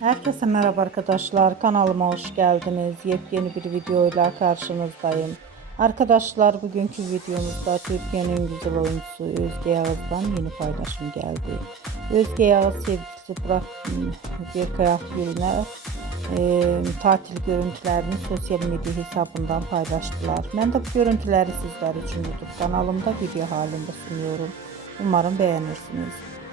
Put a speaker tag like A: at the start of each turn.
A: Herkese merhaba arkadaşlar. Kanalıma hoş geldiniz. Yepyeni bir videoyla karşınızdayım. Arkadaşlar bugünkü videomuzda Türkiye'nin güzel oyuncusu Özge Yağız'dan yeni paylaşım geldi. Özge Yağız sevgilisi Burak Birkaya Gül'üne e, tatil görüntülerini sosyal medya hesabından paylaştılar. Ben de bu görüntüleri sizler için YouTube kanalımda video halinde sunuyorum. Umarım beğenirsiniz.